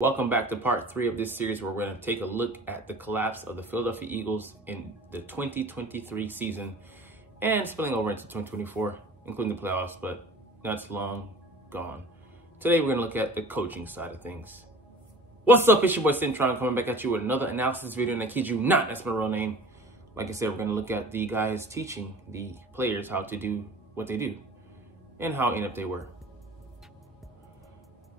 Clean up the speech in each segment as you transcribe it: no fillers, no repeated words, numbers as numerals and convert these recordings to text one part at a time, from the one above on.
Welcome back to part 3 of this series where we're going to take a look at the collapse of the Philadelphia Eagles in the 2023 season and spilling over into 2024, including the playoffs, but that's long gone. Today, we're going to look at the coaching side of things. What's up? It's your boy Cintron coming back at you with another analysis video, and I kid you not, that's my real name. Like I said, we're going to look at the guys teaching the players how to do what they do and how inept they were.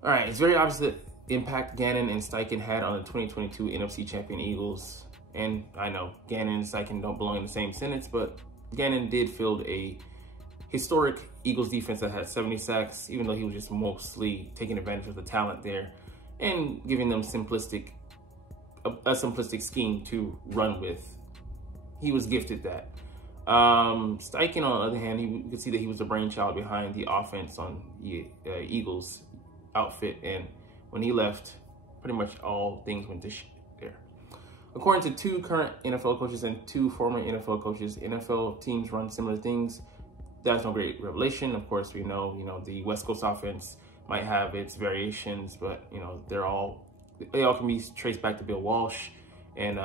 All right, it's very obvious that impact Gannon and Steichen had on the 2022 NFC champion Eagles. And I know Gannon and Steichen don't belong in the same sentence, but Gannon did field a historic Eagles defense that had 70 sacks, even though he was just mostly taking advantage of the talent there and giving them a simplistic scheme to run with. He was gifted that. Steichen, on the other hand, you could see that he was the brainchild behind the offense on the Eagles outfit, and when he left, pretty much all things went to shit there. According to 2 current NFL coaches and 2 former NFL coaches, NFL teams run similar things. That's no great revelation. Of course, we know, the West Coast offense might have its variations, but they all can be traced back to Bill Walsh and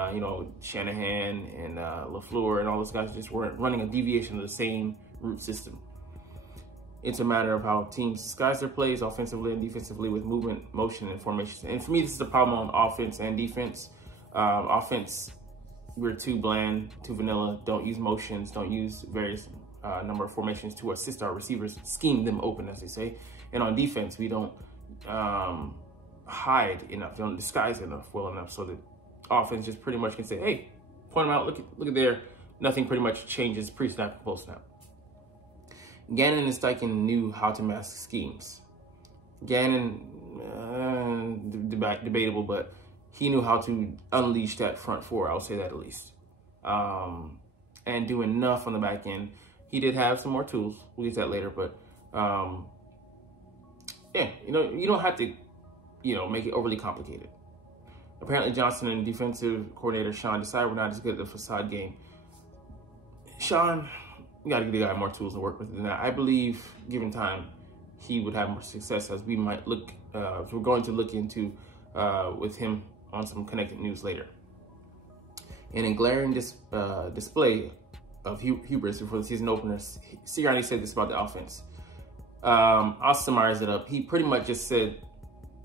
Shanahan and LaFleur and all those guys just weren't running a deviation of the same root system. It's a matter of how teams disguise their plays offensively and defensively with movement, motion, and formations. And for me, this is the problem on offense and defense. Offense, we're too bland, too vanilla. Don't use motions. Don't use various number of formations to assist our receivers, scheme them open, as they say. And on defense, we don't hide enough. Don't disguise well enough so that offense just pretty much can say, hey, point them out, look at there. Nothing pretty much changes pre-snap and post-snap. Gannon and Steichen knew how to mask schemes. Gannon, debatable, but he knew how to unleash that front four, I'll say that at least. And do enough on the back end. He did have some more tools. We'll get to that later, but yeah, you don't have to, make it overly complicated. Apparently Johnson and defensive coordinator Sean decided we're not as good at the facade game. Sean, you got to give the guy more tools to work with than that. I believe, given time, he would have more success, as we might look. We're going to look into with him on some connected news later. In a glaring display of hubris before the season opener, Sirianni said this about the offense. I'll summarize it up. He pretty much just said,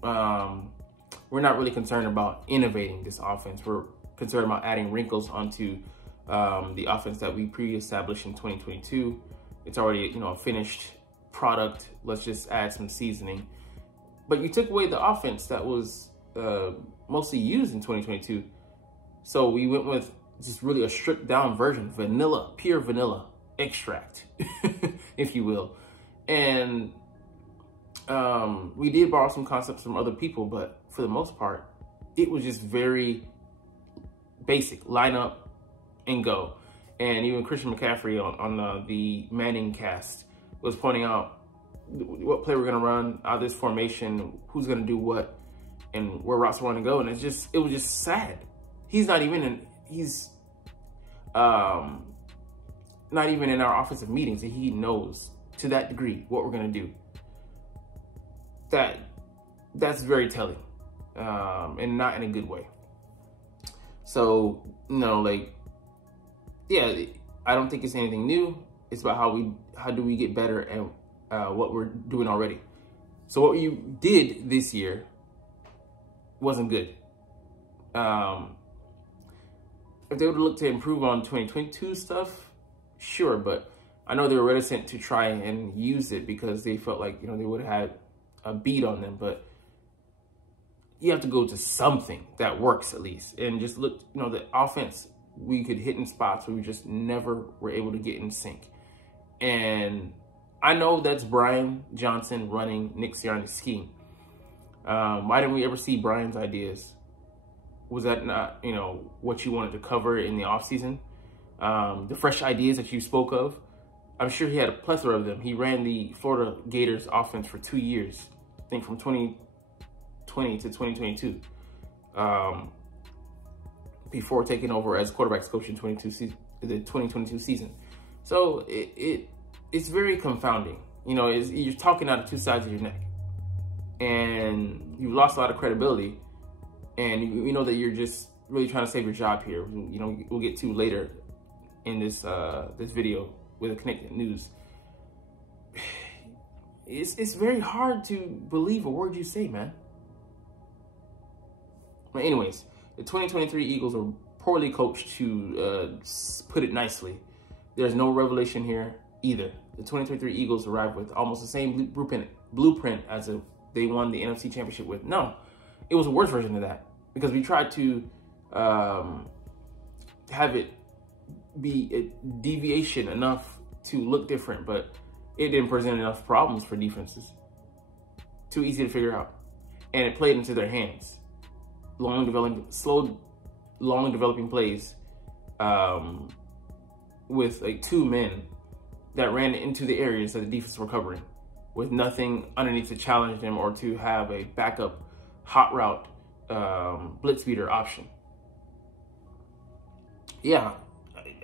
we're not really concerned about innovating this offense. We're concerned about adding wrinkles onto the offense that we pre-established in 2022. It's already, a finished product. Let's just add some seasoning. But you took away the offense that was mostly used in 2022. So we went with just really a stripped down version, vanilla, pure vanilla extract, if you will. And we did borrow some concepts from other people, but for the most part, it was just very basic. Line up and go. And even Christian McCaffrey on the Manning cast was pointing out what play we're going to run, out of this formation, who's going to do what, and where routes want to go. And it was just sad. He's not even not even in our offensive meetings, and he knows to that degree what we're going to do. That's very telling, and not in a good way. So, yeah, I don't think it's anything new. It's about how do we get better at what we're doing already. So what you did this year wasn't good. If they would look to improve on 2022 stuff, sure, but I know they were reticent to try and use it because they felt like, they would have had a beat on them, but you have to go to something that works at least. And just look, the offense, we could hit in spots where we just never were able to get in sync. And I know that's Brian Johnson running Nick Sirianni's scheme. Why didn't we ever see Brian's ideas? Was that not, what you wanted to cover in the offseason? The fresh ideas that you spoke of? I'm sure he had a plethora of them. He ran the Florida Gators offense for 2 years, I think from 2020 to 2022. Before taking over as quarterbacks coach in the 2022 season. So it's very confounding. You're talking out of 2 sides of your neck. and you've lost a lot of credibility, and you know that you're just really trying to save your job here. You know, we'll get to later in this this video with the connected news. It's very hard to believe a word you say, man. But anyways, the 2023 Eagles are poorly coached, to put it nicely. There's no revelation here either. The 2023 Eagles arrived with almost the same blueprint as they won the NFC Championship with. No, it was a worse version of that, because we tried to have it be a deviation enough to look different, but it didn't present enough problems for defenses. Too easy to figure out. And it played into their hands. Long developing plays with like 2 men that ran into the areas that the defense were covering, with nothing underneath to challenge them or to have a backup hot route blitz beater option. Yeah,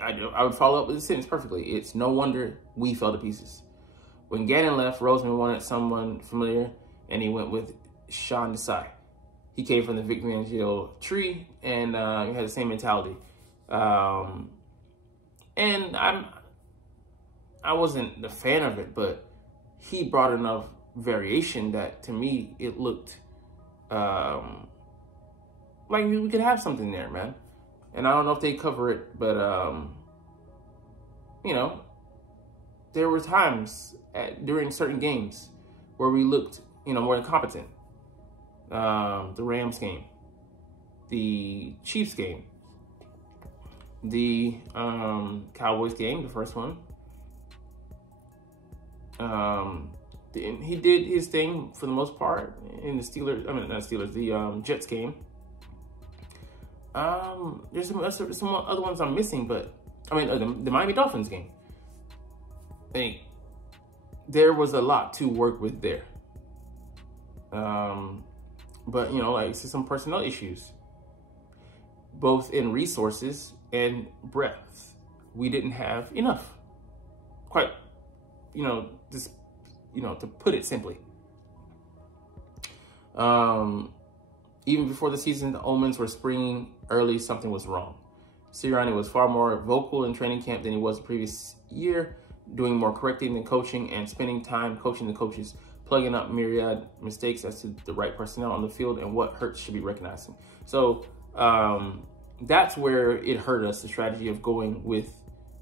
I would follow up with the sentence perfectly. It's no wonder we fell to pieces. When Gannon left, Roseman wanted someone familiar, and he went with Sean Desai. He came from the Vic Fangio tree, and he had the same mentality. And I wasn't the fan of it, but he brought enough variation that, to me, it looked like we could have something there, man. And I don't know if they cover it, but you know, there were times during certain games where we looked, you know, more incompetent. The Rams game, the Chiefs game, the Cowboys game, the first one. He did his thing for the most part in the Steelers. I mean, not Steelers, the Jets game. There's some other ones I'm missing, but I mean, the Miami Dolphins game. I think there was a lot to work with there. But, you know, like, some personnel issues, both in resources and breadth. We didn't have enough. Quite, you know, just, you know, to put it simply. Even before the season, the omens were springing early. Something was wrong. Sirianni was far more vocal in training camp than he was the previous year, doing more correcting than coaching and spending time coaching the coaches, plugging up myriad mistakes as to the right personnel on the field and what hurts should be recognized. So that's where it hurt us, the strategy of going with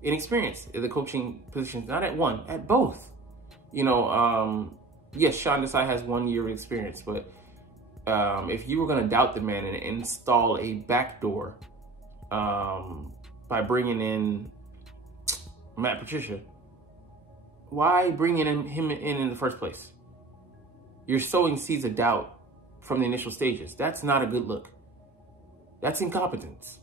inexperience in the coaching positions, not at one, at both. You know, yes, Sean Desai has 1 year of experience, but if you were going to doubt the man and install a backdoor by bringing in Matt Patricia, why bring him in the first place? You're sowing seeds of doubt from the initial stages. That's not a good look. That's incompetence.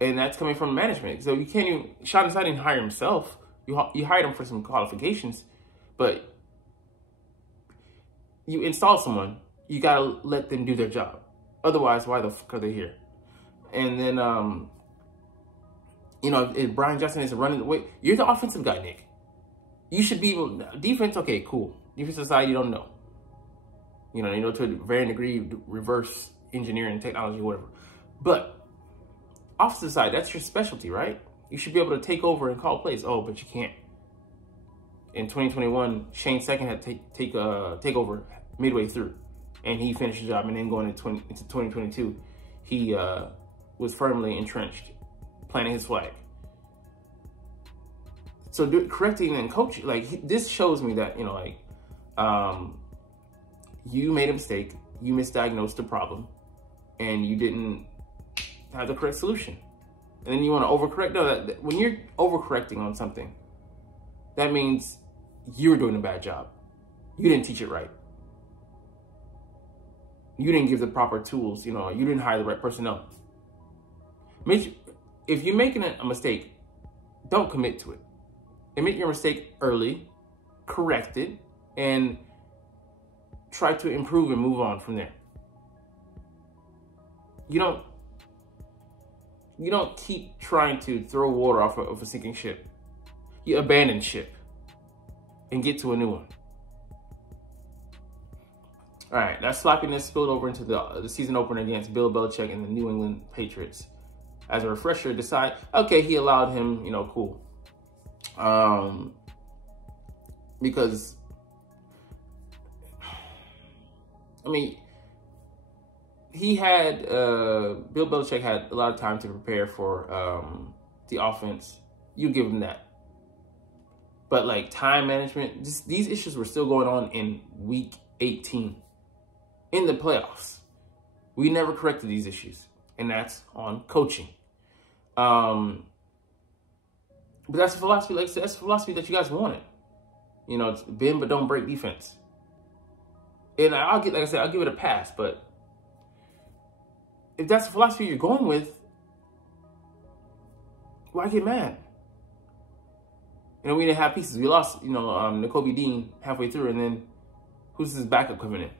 And that's coming from management. So you can't even, Sean Desai didn't hire himself. You hired him for some qualifications, but you install someone, you gotta let them do their job. Otherwise, why the fuck are they here? And then, you know, if Brian Johnson is running the way, you're the offensive guy, Nick. You should be able, defense, okay, cool. Defensive side, you don't know. You know to a varying degree, reverse engineering, technology, whatever. But offensive side, that's your specialty, right? You should be able to take over and call plays. Oh, but you can't. In 2021, Shane Second had to take over midway through, and he finished the job. And then going into 2022, he was firmly entrenched, planting his flag. So correcting and coaching, like, this shows me that, you know, like, you made a mistake, you misdiagnosed the problem, and you didn't have the correct solution. And then you want to overcorrect. No, when you're overcorrecting on something, that means you were doing a bad job. You didn't teach it right. You didn't give the proper tools. You know, you didn't hire the right personnel. If you're making a mistake, don't commit to it. Admit your mistake early, correct it, and try to improve and move on from there. You don't keep trying to throw water off of a sinking ship. You abandon ship and get to a new one. All right, that sloppiness spilled over into the season opener against Bill Belichick and the New England Patriots. As a refresher, decide, okay, he allowed him, cool. Because, I mean, Bill Belichick had a lot of time to prepare for the offense. You give him that. But, like, time management, these issues were still going on in week 18 in the playoffs. We never corrected these issues, and that's on coaching. But that's the philosophy, like I said, that's the philosophy that you guys wanted. It's bend but don't break defense. And like I said, I'll give it a pass, but if that's the philosophy you're going with, why get mad? We didn't have pieces. We lost, Nakobe Dean halfway through, and then who's his backup coming in?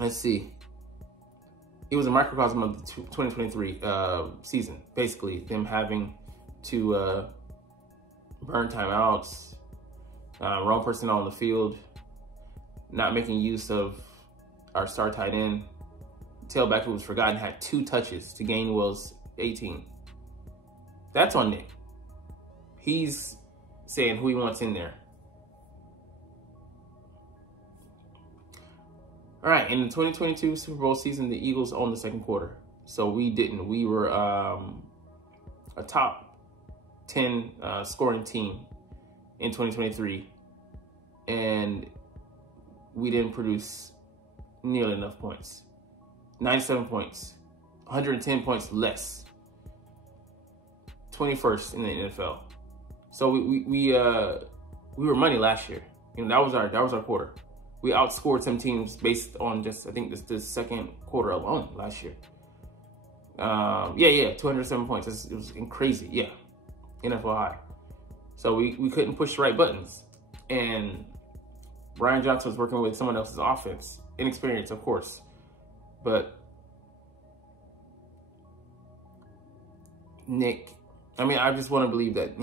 Let's see. It was a microcosm of the 2023 season. Basically, them having to burn timeouts, wrong personnel on the field, not making use of our star tight end. Tailback who was forgotten had 2 touches to Gainwell's 18. That's on Nick. He's saying who he wants in there. All right, in the 2022 Super Bowl season, the Eagles owned the second quarter. So we didn't. We were a top 10 scoring team in 2023. And we didn't produce nearly enough points. 97 points, 110 points less. 21st in the NFL. So we were money last year. That was our quarter. We outscored some teams based on just, I think, the second quarter alone last year. 207 points. It was crazy. Yeah, NFL high. So we couldn't push the right buttons. And Brian Johnson was working with someone else's offense. Inexperience, of course. But Nick, I just want to believe that,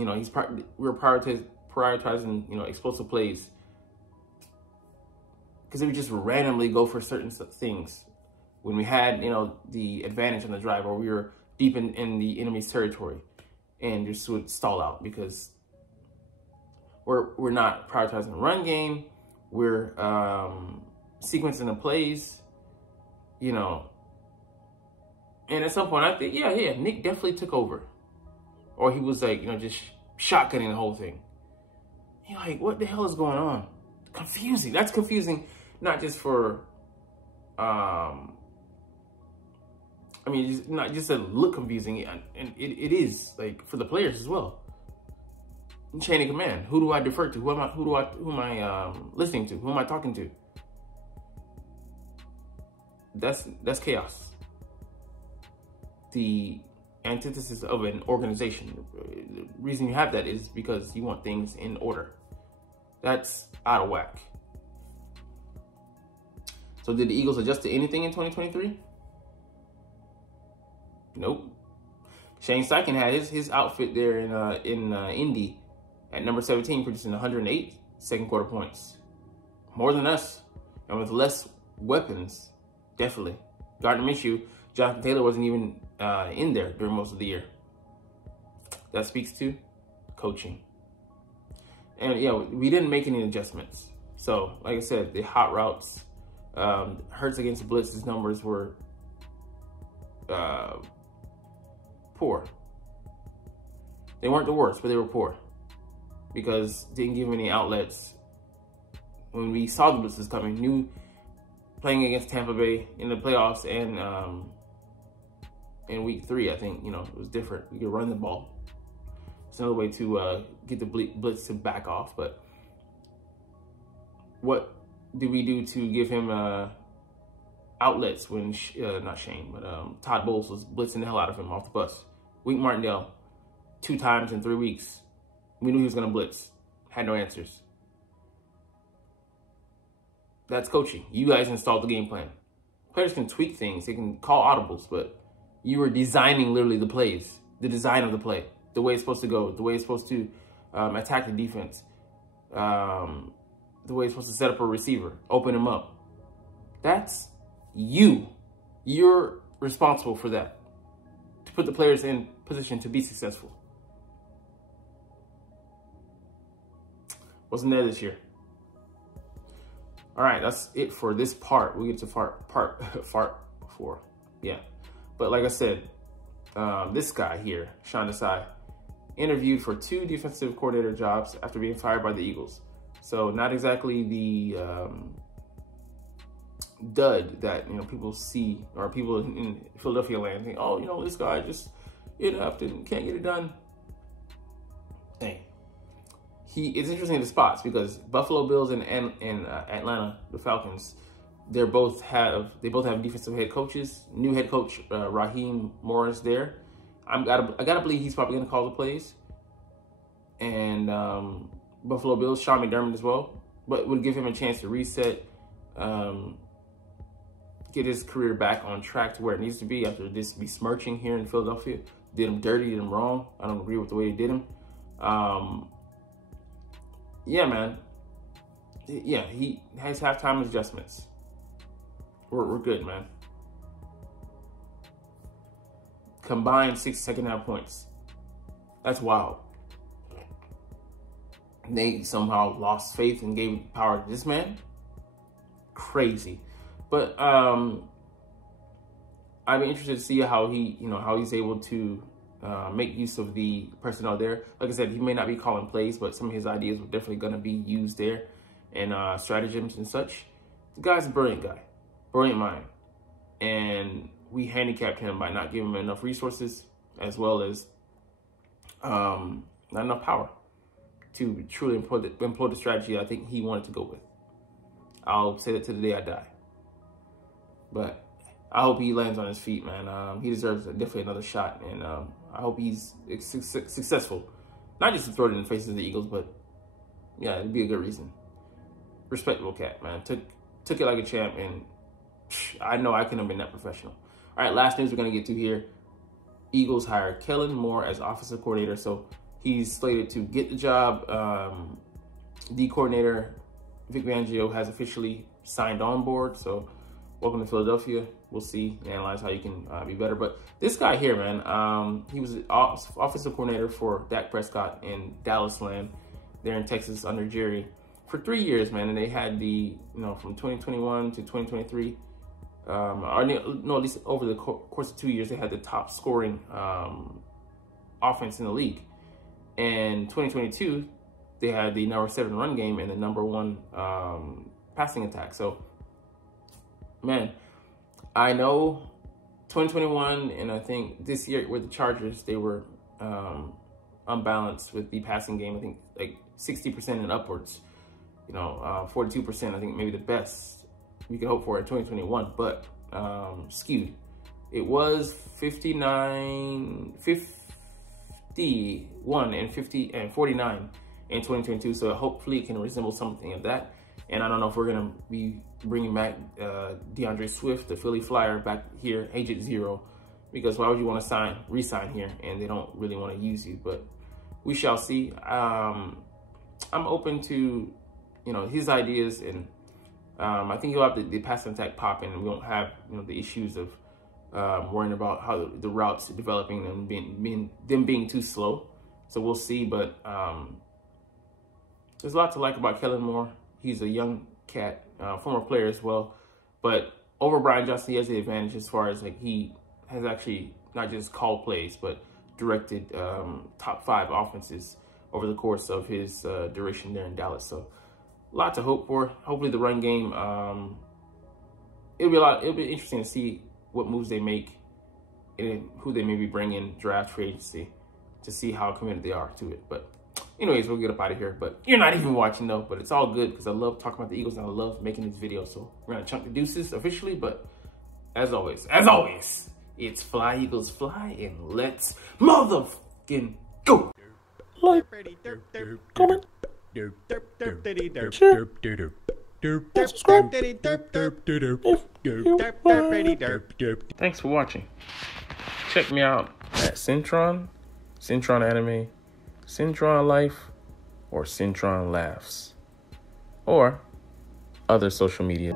we're prioritizing, explosive plays. Because we just randomly go for certain things when we had, the advantage on the drive, or we were deep in the enemy's territory, and just would stall out because we're not prioritizing the run game. We're sequencing the plays, And at some point, I think, Nick definitely took over, or he was like, just shotgunning the whole thing. You're like, what the hell is going on? Confusing. That's confusing. Not just for, not just to look confusing, and it is, like, for the players as well. Chain of command. Who do I defer to? Who am I listening to? Who am I talking to? That's chaos. The antithesis of an organization. The reason you have that is because you want things in order. That's out of whack. So did the Eagles adjust to anything in 2023? Nope. Shane Steichen had his outfit there in Indy at number 17, producing 108 second quarter points. More than us. And with less weapons, definitely. Gardner Minshew, Jonathan Taylor wasn't even in there during most of the year. That speaks to coaching. And we didn't make any adjustments. So, like I said, the hot routes, Hurts against the blitz, his numbers were poor. They weren't the worst, but they were poor because didn't give him any outlets. When we saw the blitzes coming, knew playing against Tampa Bay in the playoffs and in week 3, I think, it was different. We could run the ball. It's another way to get the blitz to back off. But what did we do to give him outlets when, not Shane, but Todd Bowles was blitzing the hell out of him off the bus? Wink Martindale, 2 times in 3 weeks. We knew he was going to blitz. Had no answers. That's coaching. You guys installed the game plan. Players can tweak things. They can call audibles, but you were designing literally the plays, the design of the play. the way it's supposed to go, the way it's supposed to attack the defense, the way it's supposed to set up a receiver, open him up. That's you. You're responsible for that, to put the players in position to be successful. Wasn't there this year. All right, that's it for this part. We'll get to part 4. Yeah. But like I said, this guy here, Sean Desai, interviewed for 2 defensive coordinator jobs after being fired by the Eagles. So not exactly the dud that, you know, people see, or people in Philadelphia land think, oh, you know, this guy just inept and can't get it done. Hey, it's interesting in the spots, because Buffalo Bills and Atlanta, the Falcons, they both have defensive head coaches. New head coach Raheem Morris there. I gotta believe he's probably gonna call the plays. And Buffalo Bills, Sean McDermott as well, but would give him a chance to reset, get his career back on track to where it needs to be after this besmirching here in Philadelphia. Did him dirty, did him wrong. I don't agree with the way he did him. Yeah, man. Yeah, he has halftime adjustments. We're good, man. Combined 6 second-half points. That's wild. They somehow lost faith and gave power to this man. Crazy. But I'd be interested to see how he's able to make use of the personnel there. Like I said, he may not be calling plays, but some of his ideas were definitely going to be used there, and stratagems and such. The guy's a brilliant guy, brilliant mind, and we handicapped him by not giving him enough resources, as well as not enough power to truly employ the strategy I think he wanted to go with. I'll say that to the day I die. But I hope he lands on his feet, man. He deserves definitely another shot, and I hope he's successful. Not just to throw it in the faces of the Eagles, but yeah, it'd be a good reason. Respectable cat, man. Took it like a champ, and I know I couldn't have been that professional. All right, last news we're gonna get to here. Eagles hire Kellen Moore as offensive coordinator, so he's slated to get the job. The coordinator, Vic Fangio, has officially signed on board, so welcome to Philadelphia. We'll see and analyze how you can be better. But this guy here, man, he was offensive coordinator for Dak Prescott in Dallas land, there in Texas under Jerry, for 3 years, man. And they had from 2021 to 2023, at least over the course of 2 years, they had the top scoring offense in the league. And 2022, they had the number 7 run game and the number 1 passing attack. So, man, I know 2021 and I think this year with the Chargers, they were unbalanced with the passing game. I think like 60% and upwards, 42%, I think maybe the best we could hope for in 2021, but skewed. It was 51 and 49 in 2022, so hopefully it can resemble something of that. And I don't know if we're going to be bringing back DeAndre Swift, the Philly Flyer, back here, Agent Zero, because why would you want to re-sign here and they don't really want to use you? But we shall see. I'm open to, his ideas, and I think he'll have the passing attack popping, and we won't have, the issues of worrying about how the routes are developing and being too slow. So we'll see, but there's a lot to like about Kellen Moore. He's a young cat, former player as well. But over Brian Johnson, he has the advantage as far as he has actually not just called plays, but directed top 5 offenses over the course of his duration there in Dallas. So a lot to hope for. Hopefully the run game, it'll be interesting to see what moves they make and who they maybe bring in draft free agency to see how committed they are to it. But anyways, we'll get up out of here. But you're not even watching though, but it's all good because I love talking about the Eagles and I love making these videos. So we're gonna chunk the deuces officially, but as always, it's Fly Eagles Fly, and let's motherfucking go. Like, comment, share, subscribe if you want. Thanks for watching. Check me out at Cintron Cintron Anime, Cintron Life, or Cintron Laughs, or other social media.